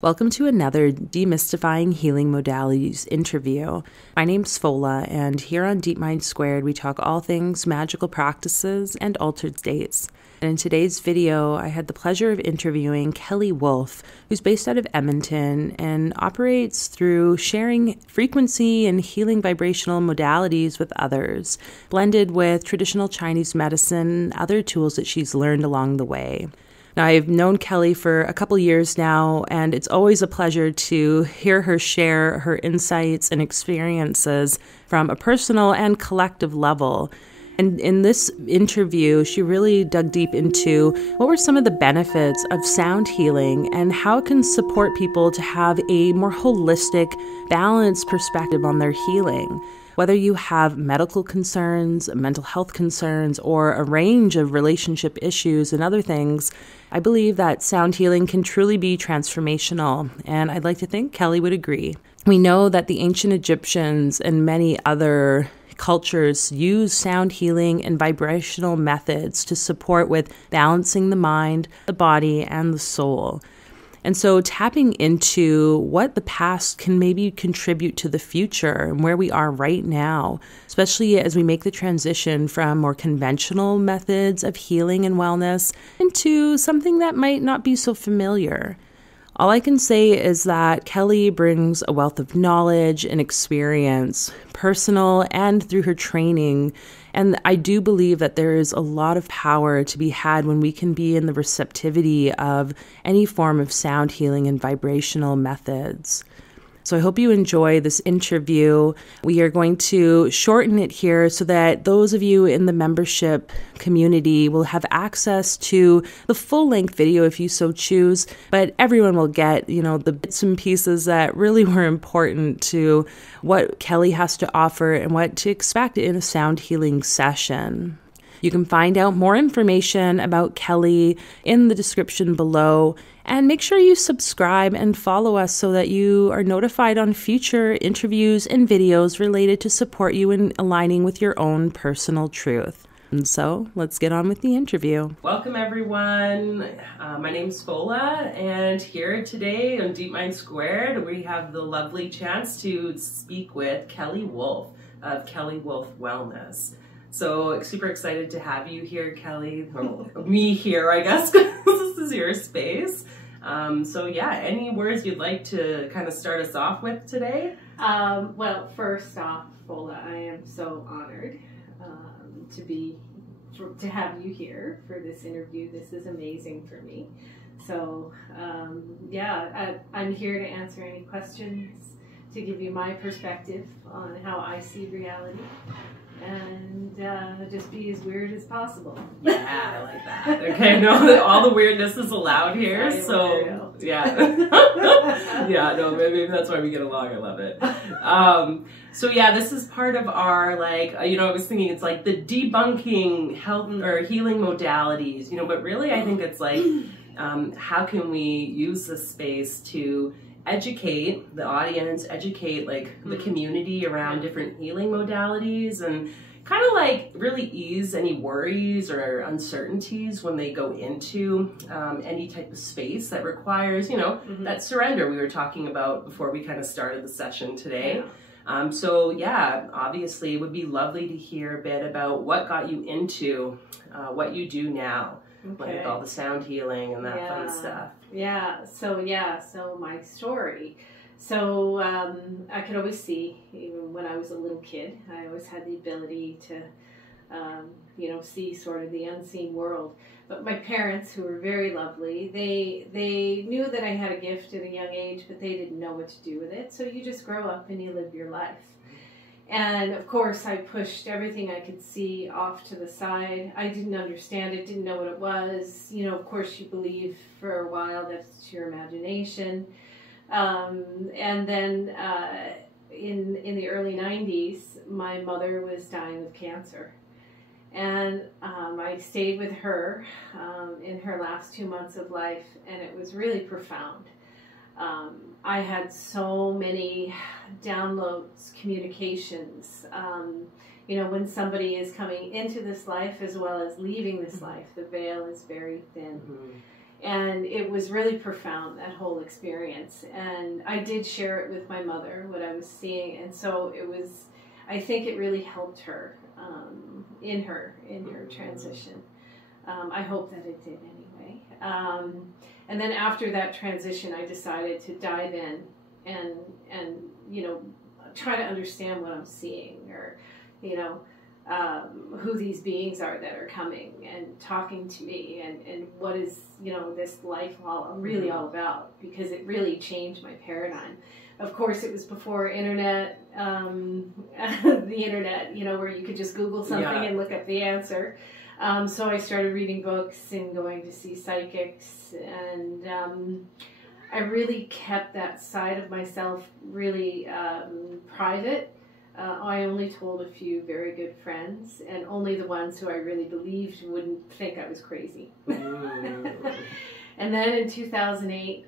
Welcome to another Demystifying Healing Modalities interview. My name's Fola, and here on Deep Mind Squared, we talk all things magical practices and altered states. And in today's video, I had the pleasure of interviewing Kelly Wolf, who's based out of Edmonton and operates through sharing frequency and healing vibrational modalities with others, blended with traditional Chinese medicine and other tools that she's learned along the way. Now, I've known Kelly for a couple years now, and it's always a pleasure to hear her share her insights and experiences from a personal and collective level. And in this interview, she really dug deep into what were some of the benefits of sound healing and how it can support people to have a more holistic, balanced perspective on their healing. Whether you have medical concerns, mental health concerns, or a range of relationship issues and other things, I believe that sound healing can truly be transformational, and I'd like to think Kelly would agree. We know that the ancient Egyptians and many other cultures use sound healing and vibrational methods to support with balancing the mind, the body, and the soul. And so tapping into what the past can maybe contribute to the future and where we are right now, especially as we make the transition from more conventional methods of healing and wellness into something that might not be so familiar. All I can say is that Kelly brings a wealth of knowledge and experience, personal and through her training. And I do believe that there is a lot of power to be had when we can be in the receptivity of any form of sound healing and vibrational methods. So I hope you enjoy this interview. We are going to shorten it here so that those of you in the membership community will have access to the full-length video if you so choose, but everyone will get, the bits and pieces that really were important to what Kelly has to offer and what to expect in a sound healing session. You can find out more information about Kelly in the description below, and make sure you subscribe and follow us so that you are notified on future interviews and videos related to support you in aligning with your own personal truth. And so let's get on with the interview. Welcome everyone. My name's Fola, and here today on Deep Mind Squared, we have the lovely chance to speak with Kelly Wolf of Kelly Wolf Wellness. So super excited to have you here, Kelly, or me here, I guess, because this is your space. So yeah, any words you'd like to kind of start us off with today? Well, first off, Fola, I am so honored to have you here for this interview. This is amazing for me. So I'm here to answer any questions, to give you my perspective on how I see reality, and just be as weird as possible. Yeah, I like that. Okay, no, all the weirdness is allowed here, so yeah. Yeah, no, maybe that's why we get along. I love it. So yeah, this is part of our, I was thinking it's like the debunking health or healing modalities, but really I think it's like, how can we use this space to educate the audience, educate the community around different healing modalities, and kind of really ease any worries or uncertainties when they go into any type of space that requires, that surrender we were talking about before we kind of started the session today. So yeah, obviously it would be lovely to hear a bit about what got you into what you do now. Okay. Like all the sound healing and that fun stuff. So my story. So I could always see, even when I was a little kid, I always had the ability to, see sort of the unseen world. But my parents, who were very lovely, they knew that I had a gift at a young age, but they didn't know what to do with it. So you just grow up and you live your life. And of course, I pushed everything I could see off to the side. I didn't understand it, didn't know what it was. Of course, you believe for a while that's your imagination. And then in the early 90s, my mother was dying of cancer. And I stayed with her in her last 2 months of life, and it was really profound. I had so many downloads, communications, when somebody is coming into this life as well as leaving this life, the veil is very thin. And it was really profound, that whole experience. And I did share it with my mother, what I was seeing. And so it was, I think it really helped her in her transition. I hope that it did anyway. And then after that transition, I decided to dive in and you know, try to understand what I'm seeing, or, you know, who these beings are that are coming and talking to me, and what is, you know, this life really all about, because it really changed my paradigm. Of course, it was before internet, the internet, you know, where you could just Google something and look up the answer. So I started reading books and going to see psychics, and I really kept that side of myself really private. I only told a few very good friends, and only the ones who I really believed wouldn't think I was crazy. And then in 2008,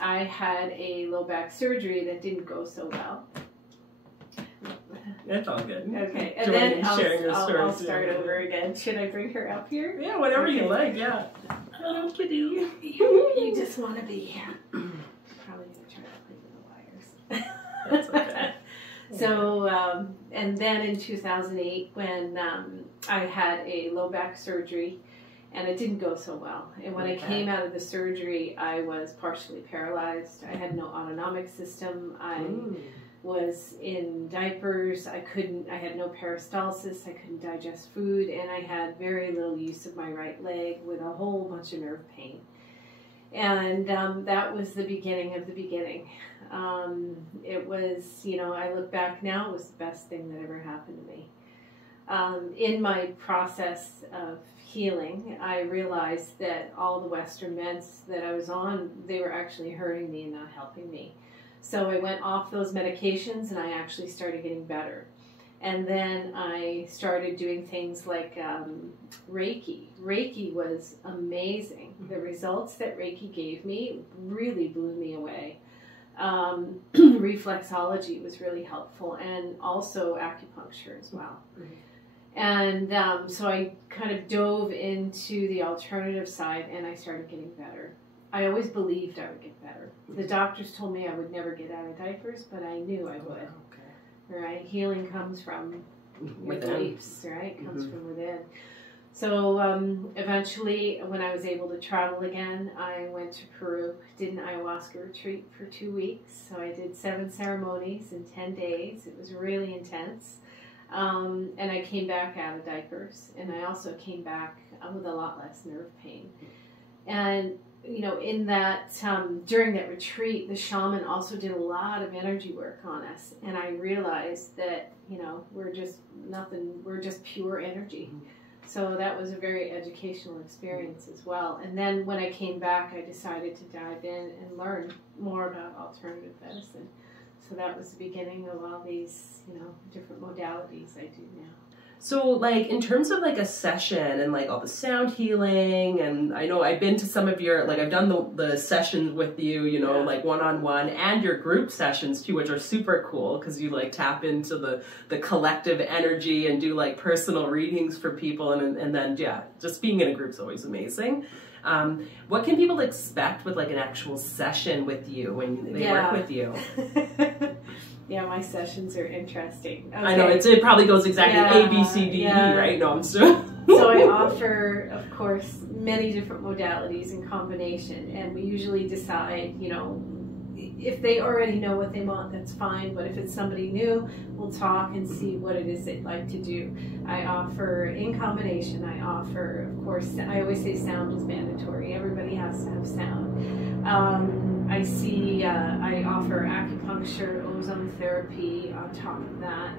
I had a low back surgery that didn't go so well. It's all good. Okay, and then I'll start over again. Should I bring her up here? Yeah, whatever you like, yeah. Hello, kitty. You just want to be here. Probably going to try to play with the wires. That's okay. So, and then in 2008, when I had a low back surgery, and it didn't go so well. And when I came out of the surgery, I was partially paralyzed. I had no autonomic system. I was in diapers. I had no peristalsis. I couldn't digest food, and I had very little use of my right leg, with a whole bunch of nerve pain. And that was the beginning of the beginning. It was, you know, I look back now, it was the best thing that ever happened to me. In my process of healing, I realized that all the Western meds that I was on, they were actually hurting me and not helping me. So I went off those medications, and I actually started getting better. And then I started doing things like Reiki. Reiki was amazing. The results that Reiki gave me really blew me away. Reflexology was really helpful, and also acupuncture as well. And so I kind of dove into the alternative side, and I started getting better. I always believed I would get better. The doctors told me I would never get out of diapers, but I knew I would. Right? Healing comes from your beliefs, right? It comes from within. So eventually, when I was able to travel again, I went to Peru, did an ayahuasca retreat for 2 weeks. So I did 7 ceremonies in 10 days. It was really intense. And I came back out of diapers, and I also came back with a lot less nerve pain. And, you know, in that, during that retreat, the shaman also did a lot of energy work on us. And I realized that, you know, we're just nothing, we're just pure energy. So that was a very educational experience as well. And then when I came back, I decided to dive in and learn more about alternative medicine. So that was the beginning of all these, you know, different modalities I do now. So, like, in terms of, like, a session and, like, all the sound healing, and I know I've been to some of your, like, I've done the sessions with you, you know, like, one-on-one, and your group sessions, too, which are super cool, because you, like, tap into the collective energy and do, like, personal readings for people, and then, yeah, just being in a group is always amazing. What can people expect with, like, an actual session with you when they work with you? Yeah, my sessions are interesting. Okay. I know, it probably goes exactly A, B, C, D, E, right? No, I'm still... So I offer, of course, many different modalities in combination, and we usually decide, you know, if they already know what they want, that's fine, but if it's somebody new, we'll talk and see what it is they'd like to do. I offer, in combination, I offer, of course, I always say sound is mandatory. Everybody has to have sound. I offer acupuncture, ozone therapy on top of that.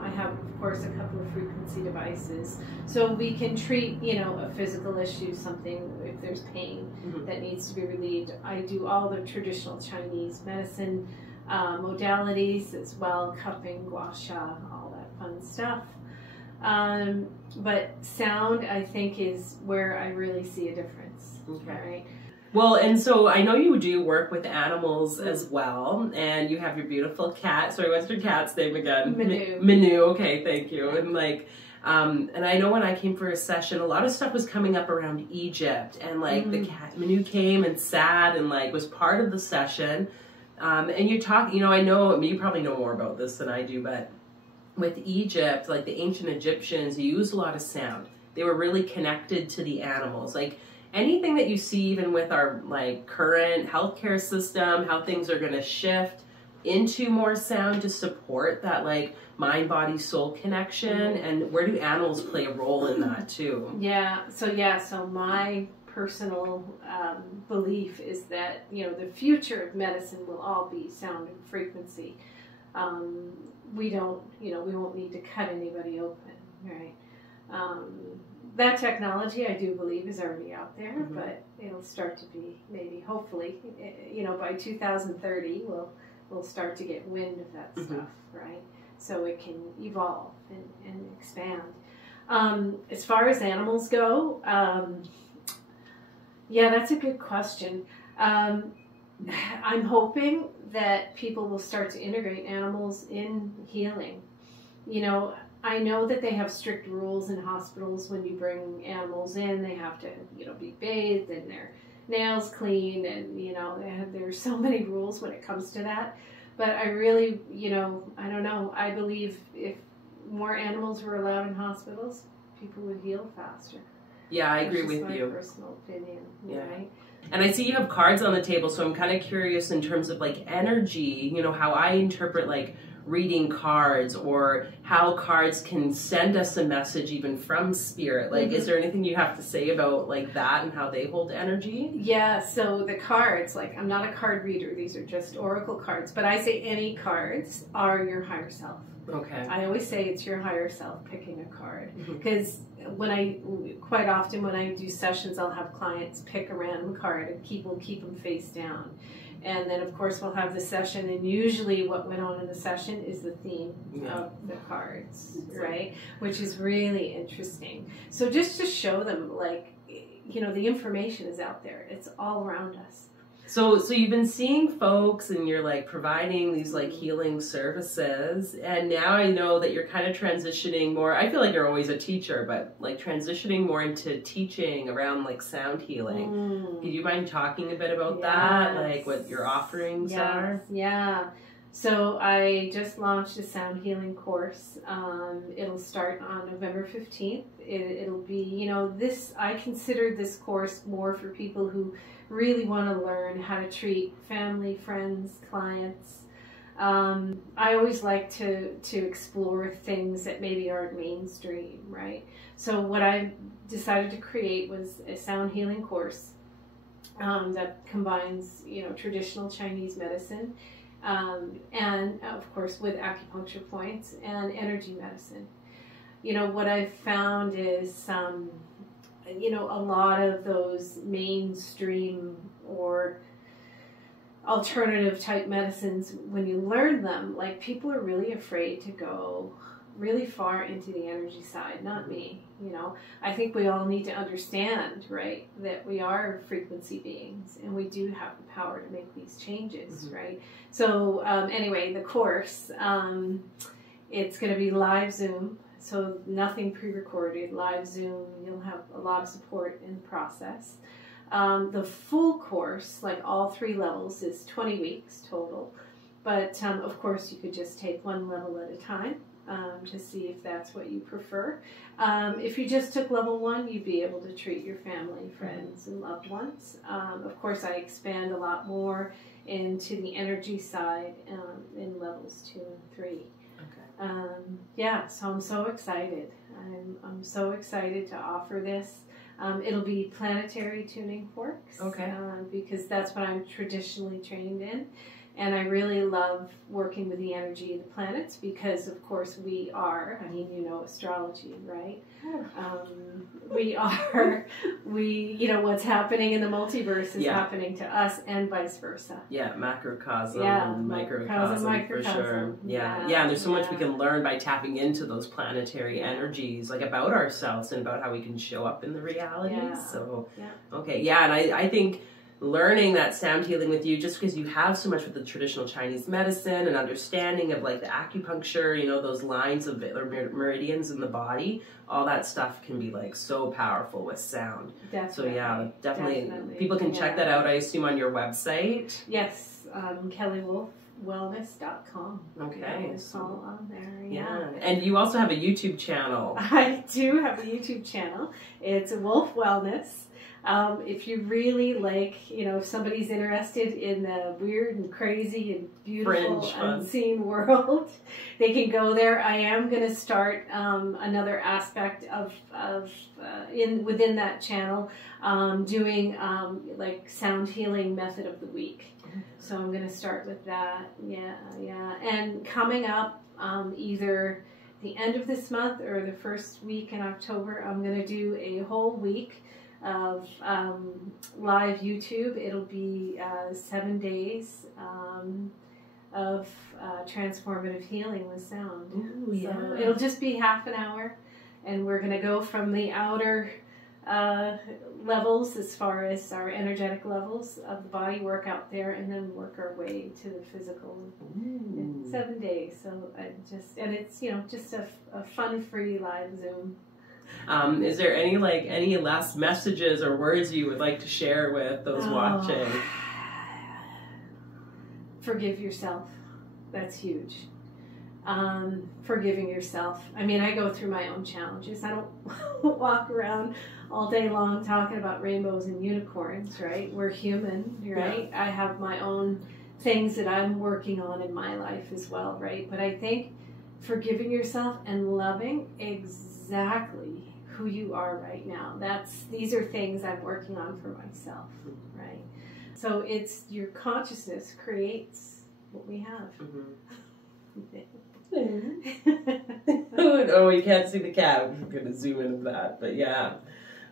I have, of course, a couple of frequency devices. So we can treat, you know, a physical issue, something, if there's pain that needs to be relieved. I do all the traditional Chinese medicine modalities as well, cupping, gua sha, all that fun stuff. But sound, I think, is where I really see a difference. Okay. Right? Well, and so I know you do work with animals as well, and you have your beautiful cat. Sorry, what's your cat's name again? Manu. Manu, okay, thank you. And like, And I know when I came for a session, a lot of stuff was coming up around Egypt, and like the cat Manu came and sat and like was part of the session. And you talk, you know, I know you probably know more about this than I do, but with Egypt, like the ancient Egyptians, they used a lot of sound. They were really connected to the animals. Like anything that you see, even with our like current healthcare system, how things are going to shift into more sound to support that like mind, body, soul connection, and where do animals play a role in that too? So my personal belief is that, you know, the future of medicine will all be sound and frequency. We don't, you know, we won't need to cut anybody open, right? That technology, I do believe, is already out there, but it'll start to be, maybe, hopefully, you know, by 2030, we'll start to get wind of that stuff, right? So it can evolve and expand. As far as animals go, yeah, that's a good question. I'm hoping that people will start to integrate animals in healing. You know, I know that they have strict rules in hospitals. When you bring animals in, they have to, you know, be bathed and their nails cleaned, and, you know, there's so many rules when it comes to that. But I really, you know, I don't know. I believe if more animals were allowed in hospitals, people would heal faster. Yeah, I agree with you. That's my personal opinion, right? And I see you have cards on the table, so I'm kind of curious in terms of like energy, you know, how I interpret like reading cards, or how cards can send us a message even from spirit. Like, is there anything you have to say about like that and how they hold energy? Yeah, so the cards, like, I'm not a card reader. These are just oracle cards, but I say any cards are your higher self. Okay. I always say it's your higher self picking a card, because quite often when I do sessions, I'll have clients pick a random card and we'll keep them face down. And then, of course, we'll have the session, and usually what went on in the session is the theme of the cards, right? Which is really interesting. So just to show them, like, you know, the information is out there. It's all around us. So you've been seeing folks, and you're like providing these like healing services, and now I know that you're kind of transitioning more. I feel like you're always a teacher, but like transitioning more into teaching around like sound healing. Do you mind talking a bit about that, like what your offerings are? Yeah. So I just launched a sound healing course. It'll start on November 15th. It'll be, you know, I consider this course more for people who really want to learn how to treat family, friends, clients. I always like to explore things that maybe aren't mainstream, right? So what I decided to create was a sound healing course that combines, you know, traditional Chinese medicine, and of course with acupuncture points and energy medicine. You know, what I've found is, you know, a lot of those mainstream or alternative type medicines, when you learn them, like, people are really afraid to go really far into the energy side. Not me, you know. I think we all need to understand, right, that we are frequency beings and we do have the power to make these changes, right? So anyway, the course, it's going to be live Zoom, so nothing pre-recorded, live Zoom. You'll have a lot of support in the process. The full course, like all 3 levels, is 20 weeks total, but of course you could just take one level at a time. To see if that's what you prefer. If you just took level 1, you'd be able to treat your family, friends, and loved ones. Of course, I expand a lot more into the energy side in levels 2 and 3. Okay. Yeah, so I'm so excited. I'm so excited to offer this. It'll be planetary tuning forks. Okay. Because that's what I'm traditionally trained in. And I really love working with the energy of the planets because, of course, we are, I mean, you know, astrology, right? You know, what's happening in the multiverse is happening to us and vice versa. Yeah, macrocosm and microcosm, for sure. Yeah, and there's so much we can learn by tapping into those planetary energies, like about ourselves and about how we can show up in the reality. So, okay, and I think learning that sound healing with you, just because you have so much with the traditional Chinese medicine and understanding of like the acupuncture, you know, those lines of or meridians in the body, all that stuff can be like so powerful with sound. Definitely. So yeah, definitely. People can check that out, I assume, on your website. Yes, kellywolfwellness.com. Okay. It's all on there. Yeah. And you also have a YouTube channel. I do have a YouTube channel. It's Wolf Wellness. If you really like, you know, if somebody's interested in the weird and crazy and beautiful unseen world, they can go there. I am going to start another aspect of within that channel, doing like sound healing method of the week. So I'm going to start with that. Yeah. And coming up, either the end of this month or the first week in October, I'm going to do a whole week of live YouTube. It'll be 7 days of transformative healing with sound. Ooh, yeah. So it'll just be half an hour, and we're going to go from the outer levels, as far as our energetic levels of the body, work out there, and then work our way to the physical in 7 days. So and it's, you know, just a fun-free live Zoom. Is there any last messages or words you would like to share with those watching? Forgive yourself. That's huge. Forgiving yourself. I mean, I go through my own challenges. I don't walk around all day long talking about rainbows and unicorns, right? We're human, right? Yeah. I have my own things that I'm working on in my life as well, right? But I think forgiving yourself and loving exactly who you are right now. These are things I'm working on for myself, right? So it's your consciousness creates what we have. Oh, you can't see the cat. I'm going to zoom into that, but yeah.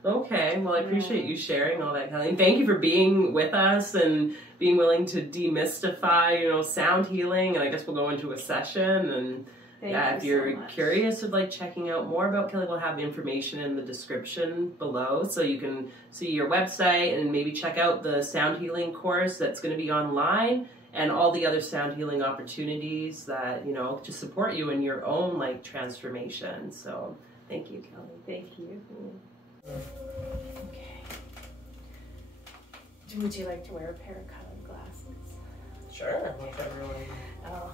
Okay, well, I appreciate you sharing all that, Kelly. And thank you for being with us and being willing to demystify, you know, sound healing. And I guess we'll go into a session. And if you're curious of like checking out more about Kelly, we'll have information in the description below, so you can see your website and maybe check out the sound healing course that's going to be online, and all the other sound healing opportunities that, you know, to support you in your own like transformation. So thank you, Kelly. Thank you. Okay. Would you like to wear a pair of colored glasses? Sure. Whichever one. Oh,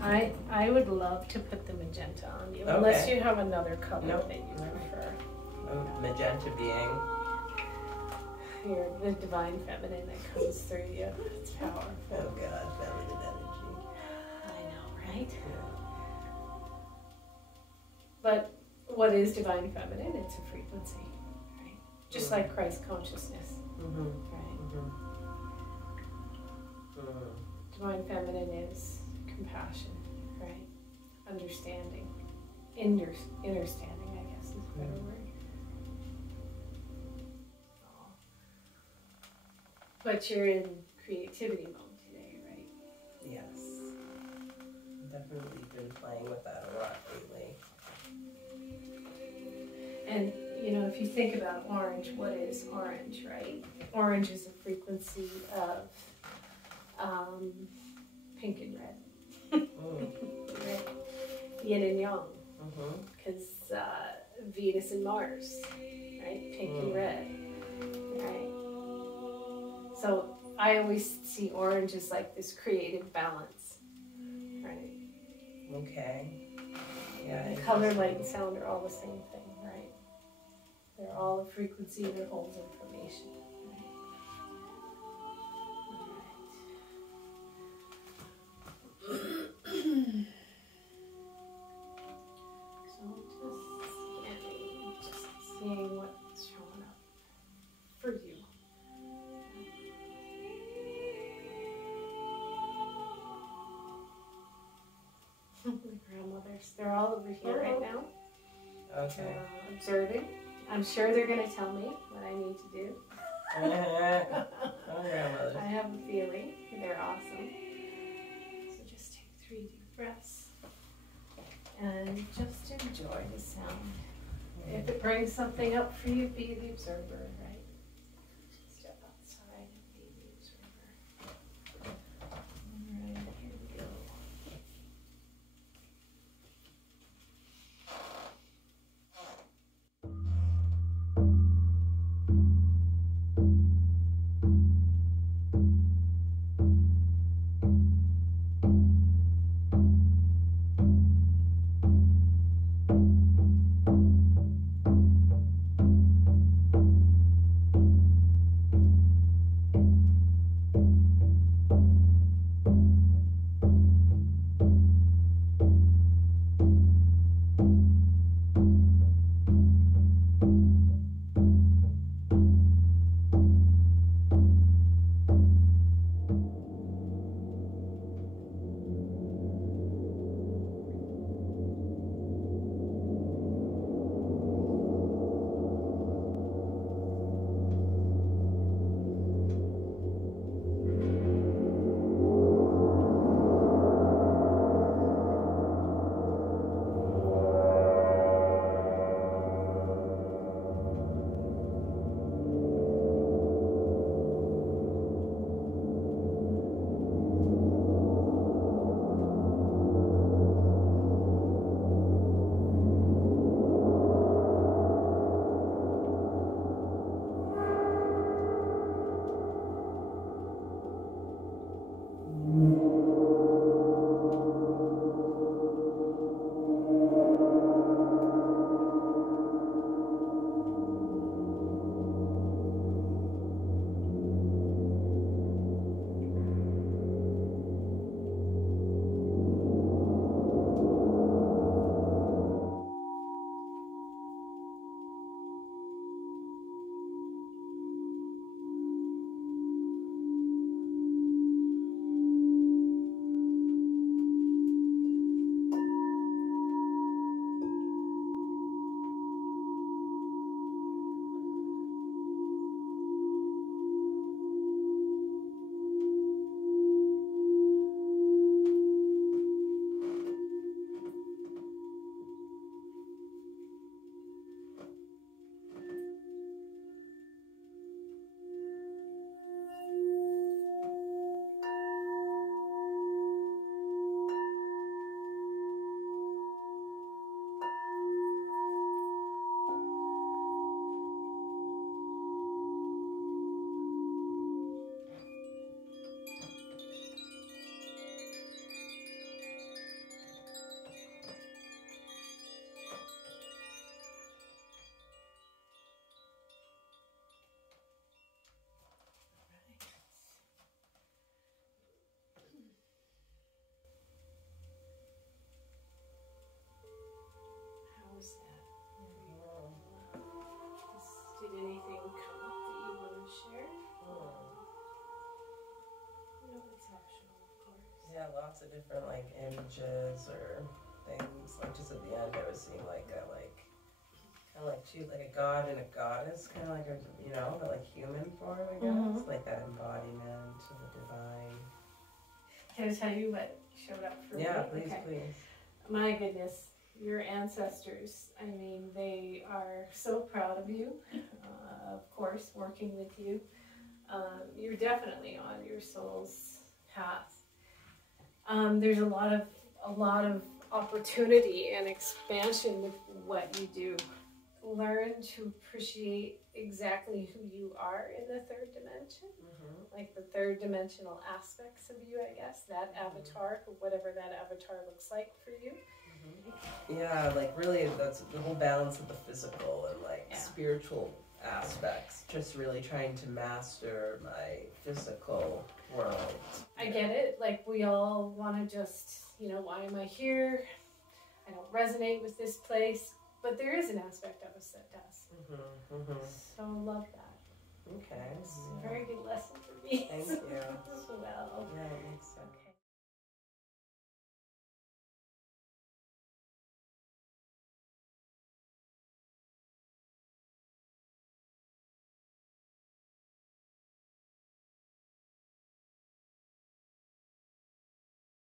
I would love to put the magenta on you, unless you have another color that you prefer. Oh, magenta being? You're the divine feminine that comes through you. It's powerful. Oh God, feminine energy. I know, right? Yeah. But what is divine feminine? It's a frequency, right? Just like Christ consciousness, right? Divine feminine is compassion, right? Understanding. Understanding, I guess, is a better word. But you're in creativity mode today, right? Yes. Definitely been playing with that a lot lately. And, you know, if you think about orange, what is orange, right? Orange is a frequency of pink and red. Right? Yin and yang. Because Venus and Mars, right? Pink and red, right? So I always see orange as like this creative balance, right? Okay. Yeah. Color, light, and sound are all the same thing, right? They're all a frequency that holds information. Seeing what's showing up for you. The grandmothers, they're all over here right now. Okay. Observing. I'm sure they're going to tell me what I need to do. Grandmothers. I have a feeling they're awesome. So just take 3 deep breaths and just enjoy the sound. If it brings something up for you, be the observer, right? Step outside and be the Yeah, lots of different like images or things. Like just at the end, I was seeing like a kind of like two, like a god and a goddess, kind of like a but like human form, I guess, like that embodiment of the divine. Can I tell you what showed up for me? Yeah, please, please. My goodness, your ancestors. I mean, they are so proud of you. Of course, working with you. You're definitely on your soul's path. There's a lot of opportunity and expansion with what you do. Learn to appreciate exactly who you are in the third dimension, like the third dimensional aspects of you, I guess, that avatar, whatever that avatar looks like for you. Yeah, like really that's the whole balance of the physical and like spiritual aspects, just really trying to master my physical world. I get it, like we all want to just, why am I here? I don't resonate with this place, but there is an aspect of us that does. So love that. Okay. It's a very good lesson for me. Thank you. As well. Yeah, it makes